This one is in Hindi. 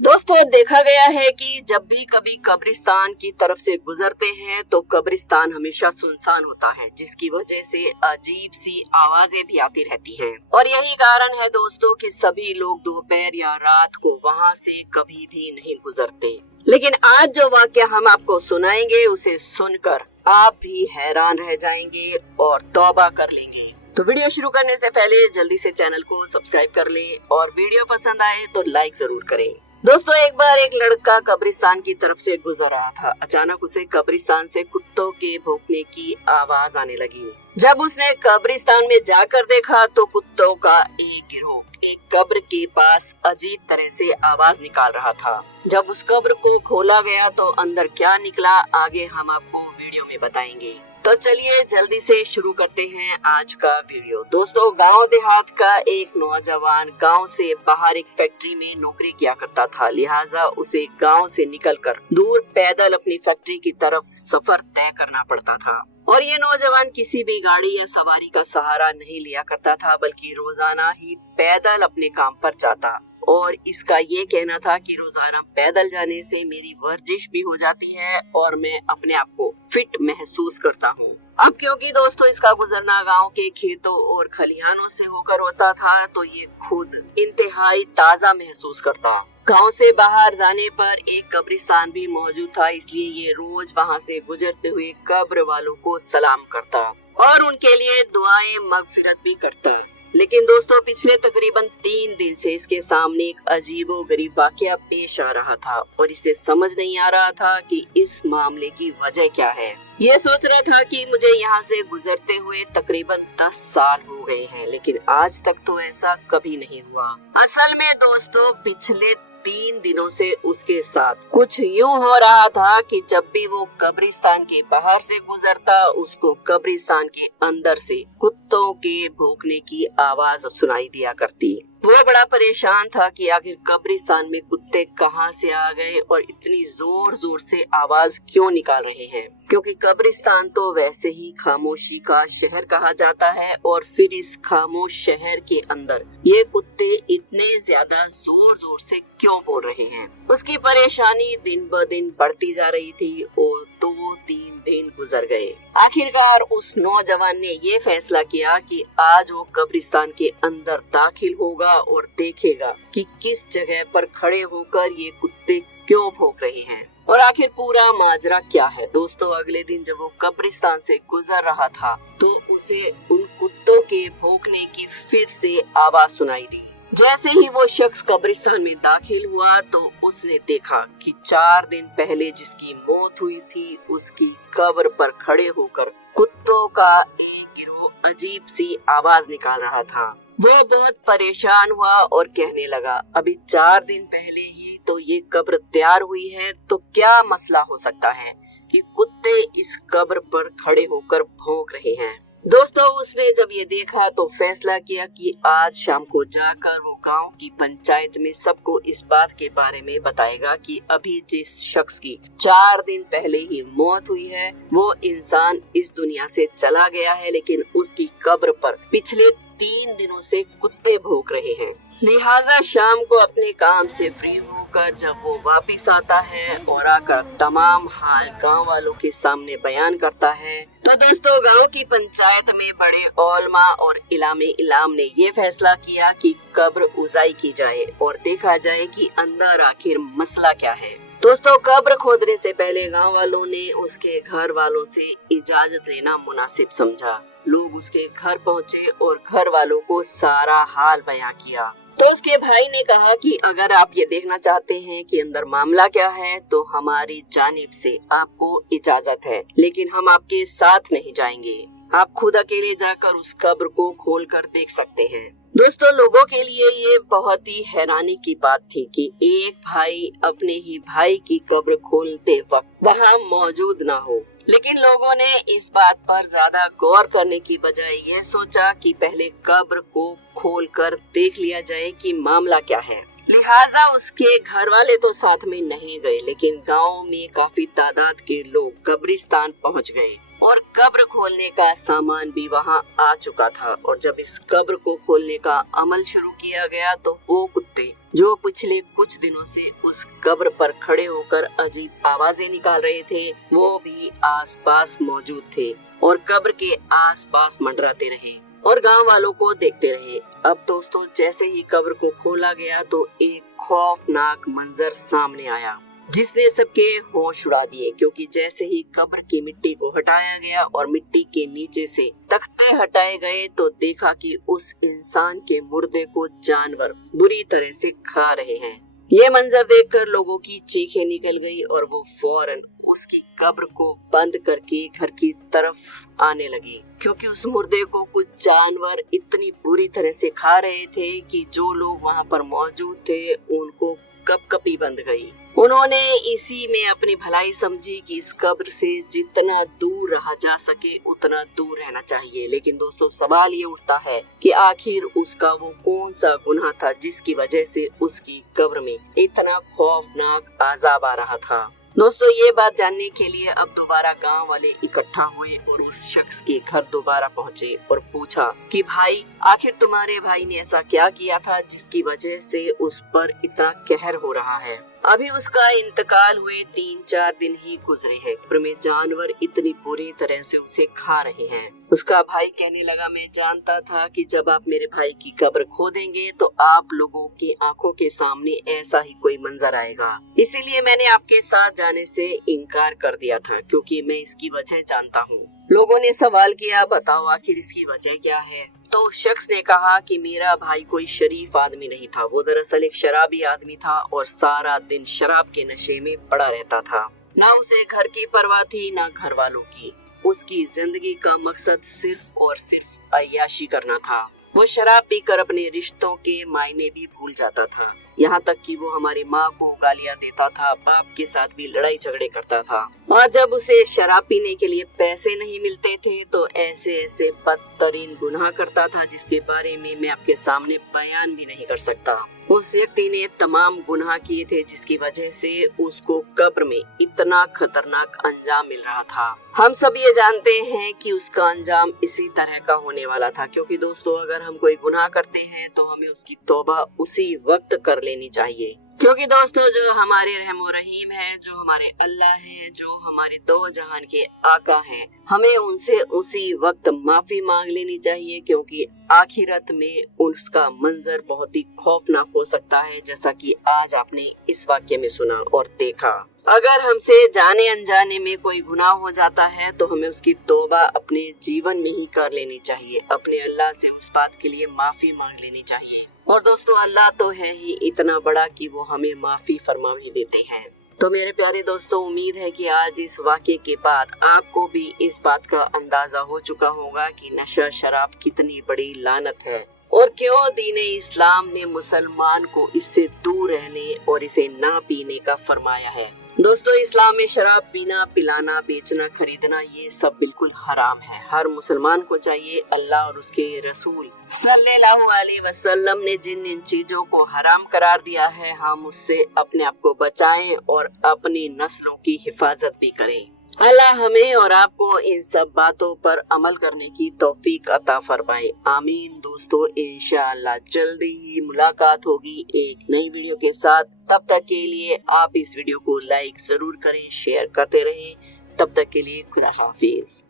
दोस्तों, देखा गया है कि जब भी कभी कब्रिस्तान की तरफ से गुजरते हैं तो कब्रिस्तान हमेशा सुनसान होता है, जिसकी वजह से अजीब सी आवाजें भी आती रहती हैं। और यही कारण है दोस्तों कि सभी लोग दोपहर या रात को वहां से कभी भी नहीं गुजरते। लेकिन आज जो वाक्य हम आपको सुनाएंगे उसे सुनकर आप भी हैरान रह जाएंगे और तौबा कर लेंगे। तो वीडियो शुरू करने से पहले जल्दी से चैनल को सब्सक्राइब कर लें और वीडियो पसंद आए तो लाइक जरूर करें। दोस्तों, एक बार एक लड़का कब्रिस्तान की तरफ से गुजर रहा था। अचानक उसे कब्रिस्तान से कुत्तों के भौंकने की आवाज आने लगी। जब उसने कब्रिस्तान में जाकर देखा तो कुत्तों का एक गिरोह एक कब्र के पास अजीब तरह से आवाज निकाल रहा था। जब उस कब्र को खोला गया तो अंदर क्या निकला आगे हम आपको वीडियो में बताएंगे। तो चलिए जल्दी से शुरू करते हैं आज का वीडियो। दोस्तों, गांव देहात का एक नौजवान गांव से बाहर एक फैक्ट्री में नौकरी किया करता था, लिहाजा उसे गांव से निकलकर दूर पैदल अपनी फैक्ट्री की तरफ सफर तय करना पड़ता था। और ये नौजवान किसी भी गाड़ी या सवारी का सहारा नहीं लिया करता था, बल्कि रोजाना ही पैदल अपने काम पर जाता। और इसका ये कहना था कि रोजाना पैदल जाने से मेरी वर्जिश भी हो जाती है और मैं अपने आप को फिट महसूस करता हूँ। अब क्योंकि दोस्तों इसका गुजरना गांव के खेतों और खलिहानों से होकर होता था तो ये खुद इंतहाई ताजा महसूस करता। गांव से बाहर जाने पर एक कब्रिस्तान भी मौजूद था, इसलिए ये रोज वहां से गुजरते हुए कब्र वालों को सलाम करता और उनके लिए दुआएं मगफिरत भी करता। लेकिन दोस्तों, पिछले तकरीबन 3 दिन से इसके सामने एक अजीबोगरीब वाकया पेश आ रहा था और इसे समझ नहीं आ रहा था कि इस मामले की वजह क्या है। ये सोच रहा था कि मुझे यहाँ से गुजरते हुए तकरीबन 10 साल हो गए हैं, लेकिन आज तक तो ऐसा कभी नहीं हुआ। असल में दोस्तों, पिछले 3 दिनों से उसके साथ कुछ यूं हो रहा था कि जब भी वो कब्रिस्तान के बाहर से गुजरता उसको कब्रिस्तान के अंदर से कुत्तों के भौंकने की आवाज सुनाई दिया करती। वो बड़ा परेशान था कि आखिर कब्रिस्तान में कुत्ते कहाँ से आ गए और इतनी जोर जोर से आवाज क्यों निकाल रहे हैं, क्योंकि कब्रिस्तान तो वैसे ही खामोशी का शहर कहा जाता है और फिर इस खामोश शहर के अंदर ये कुत्ते इतने ज्यादा जोर जोर से क्यों बोल रहे हैं। उसकी परेशानी दिन ब दिन बढ़ती जा रही थी और 2-3 दिन गुजर गए। आखिरकार उस नौजवान ने ये फैसला किया कि आज वो कब्रिस्तान के अंदर दाखिल होगा और देखेगा कि किस जगह पर खड़े होकर ये कुत्ते क्यों भौंक रहे हैं और आखिर पूरा माजरा क्या है। दोस्तों, अगले दिन जब वो कब्रिस्तान से गुजर रहा था तो उसे उन कुत्तों के भौंकने की फिर से आवाज सुनाई दी। जैसे ही वो शख्स कब्रिस्तान में दाखिल हुआ तो उसने देखा कि 4 दिन पहले जिसकी मौत हुई थी उसकी कब्र पर खड़े होकर कुत्तों का एक गिरोह अजीब सी आवाज निकाल रहा था। वो बहुत परेशान हुआ और कहने लगा, अभी 4 दिन पहले ही तो ये कब्र तैयार हुई है, तो क्या मसला हो सकता है कि कुत्ते इस कब्र पर खड़े होकर भौंक रहे हैं। दोस्तों, उसने जब ये देखा तो फैसला किया कि आज शाम को जाकर वो गांव की पंचायत में सबको इस बात के बारे में बताएगा कि अभी जिस शख्स की 4 दिन पहले ही मौत हुई है वो इंसान इस दुनिया से चला गया है, लेकिन उसकी कब्र पर पिछले 3 दिनों से कुत्ते भौंक रहे हैं। लिहाजा शाम को अपने काम से फ्री होकर जब वो वापिस आता है और आकर तमाम हाल गांव वालों के सामने बयान करता है तो दोस्तों, गांव की पंचायत में बड़े औलमा और इलाम ने ये फैसला किया कि कब्र उजाई की जाए और देखा जाए कि अंदर आखिर मसला क्या है। दोस्तों, कब्र खोदने से पहले गांव वालों ने उसके घर वालों से इजाजत लेना मुनासिब समझा। लोग उसके घर पहुँचे और घर वालों को सारा हाल बयां किया। तो उसके भाई ने कहा कि अगर आप ये देखना चाहते हैं कि अंदर मामला क्या है तो हमारी जानिब से आपको इजाजत है, लेकिन हम आपके साथ नहीं जाएंगे। आप खुद अकेले जाकर उस कब्र को खोलकर देख सकते हैं। दोस्तों, लोगों के लिए ये बहुत ही हैरानी की बात थी कि एक भाई अपने ही भाई की कब्र खोलते वक्त वहाँ मौजूद ना हो, लेकिन लोगों ने इस बात पर ज्यादा गौर करने की बजाय ये सोचा कि पहले कब्र को खोलकर देख लिया जाए कि मामला क्या है। लिहाजा उसके घर वाले तो साथ में नहीं गए, लेकिन गांव में काफी तादाद के लोग कब्रिस्तान पहुंच गए और कब्र खोलने का सामान भी वहां आ चुका था। और जब इस कब्र को खोलने का अमल शुरू किया गया तो वो कुत्ते जो पिछले कुछ दिनों से उस कब्र पर खड़े होकर अजीब आवाजें निकाल रहे थे, वो भी आसपास मौजूद थे और कब्र के आसपास मंडराते रहे और गांव वालों को देखते रहे। अब दोस्तों, जैसे ही कब्र को खोला गया तो एक खौफनाक मंजर सामने आया जिसने सबके होश उड़ा दिए, क्योंकि जैसे ही कब्र की मिट्टी को हटाया गया और मिट्टी के नीचे से तख्ते हटाए गए तो देखा कि उस इंसान के मुर्दे को जानवर बुरी तरह से खा रहे हैं। ये मंजर देखकर लोगों की चीखें निकल गई और वो फौरन उसकी कब्र को बंद करके घर की तरफ आने लगी, क्योंकि उस मुर्दे को कुछ जानवर इतनी बुरी तरह से खा रहे थे कि जो लोग वहां पर मौजूद थे उनको कपकपी बंध गई। उन्होंने इसी में अपनी भलाई समझी कि इस कब्र से जितना दूर रहा जा सके उतना दूर रहना चाहिए। लेकिन दोस्तों, सवाल ये उठता है कि आखिर उसका वो कौन सा गुनाह था जिसकी वजह से उसकी कब्र में इतना खौफनाक अजाब आ रहा था। दोस्तों, ये बात जानने के लिए अब दोबारा गांव वाले इकट्ठा हुए और उस शख्स के घर दोबारा पहुंचे और पूछा कि भाई, आखिर तुम्हारे भाई ने ऐसा क्या किया था जिसकी वजह से उस पर इतना कहर हो रहा है। अभी उसका इंतकाल हुए 3-4 दिन ही गुजरे हैं, कब्र में जानवर इतनी बुरी तरह से उसे खा रहे हैं। उसका भाई कहने लगा, मैं जानता था कि जब आप मेरे भाई की कब्र खोदेंगे तो आप लोगों की आंखों के सामने ऐसा ही कोई मंजर आएगा, इसीलिए मैंने आपके साथ जाने से इनकार कर दिया था, क्योंकि मैं इसकी वजह जानता हूँ। लोगों ने सवाल किया, बताओ आखिर इसकी वजह क्या है। तो उस शख्स ने कहा कि मेरा भाई कोई शरीफ आदमी नहीं था, वो दरअसल एक शराबी आदमी था और सारा दिन शराब के नशे में पड़ा रहता था। ना उसे घर की परवाह थी ना घर वालों की। उसकी जिंदगी का मकसद सिर्फ और सिर्फ अय्याशी करना था। वो शराब पीकर अपने रिश्तों के मायने भी भूल जाता था, यहाँ तक कि वो हमारी माँ को गालियाँ देता था, बाप के साथ भी लड़ाई झगड़े करता था। और जब उसे शराब पीने के लिए पैसे नहीं मिलते थे तो ऐसे ऐसे बदतरीन गुनाह करता था जिसके बारे में मैं आपके सामने बयान भी नहीं कर सकता। उस व्यक्ति ने तमाम गुनाह किए थे जिसकी वजह से उसको कब्र में इतना खतरनाक अंजाम मिल रहा था। हम सब ये जानते हैं कि उसका अंजाम इसी तरह का होने वाला था, क्योंकि दोस्तों, अगर हम कोई गुनाह करते हैं तो हमें उसकी तौबा उसी वक्त कर लेनी चाहिए, क्योंकि दोस्तों, जो हमारे रहमो रहीम है, जो हमारे अल्लाह है, जो हमारे दो जहान के आका हैं, हमें उनसे उसी वक्त माफी मांग लेनी चाहिए, क्योंकि आखिरत में उसका मंजर बहुत ही खौफनाक हो सकता है, जैसा कि आज आपने इस वाक्य में सुना और देखा। अगर हमसे जाने अनजाने में कोई गुनाह हो जाता है तो हमें उसकी तौबा अपने जीवन में ही कर लेनी चाहिए, अपने अल्लाह से उस बात के लिए माफी मांग लेनी चाहिए। और दोस्तों, अल्लाह तो है ही इतना बड़ा कि वो हमें माफी फरमा भी देते हैं। तो मेरे प्यारे दोस्तों, उम्मीद है कि आज इस वाक़े के बाद आपको भी इस बात का अंदाजा हो चुका होगा कि नशा शराब कितनी बड़ी लानत है और क्यों दीन इस्लाम ने मुसलमान को इससे दूर रहने और इसे ना पीने का फरमाया है। दोस्तों, इस्लाम में शराब पीना, पिलाना, बेचना, खरीदना ये सब बिल्कुल हराम है। हर मुसलमान को चाहिए अल्लाह और उसके रसूल सल्लल्लाहु अलैहि वसल्लम ने जिन इन चीजों को हराम करार दिया है, हम उससे अपने आप को बचाएं और अपनी नस्लों की हिफाजत भी करें। अल्लाह हमें और आपको इन सब बातों पर अमल करने की तौफीक अता फरमाए। आमीन। दोस्तों, इंशाअल्लाह जल्दी ही मुलाकात होगी एक नई वीडियो के साथ। तब तक के लिए आप इस वीडियो को लाइक जरूर करें, शेयर करते रहें। तब तक के लिए खुदा हाफिज।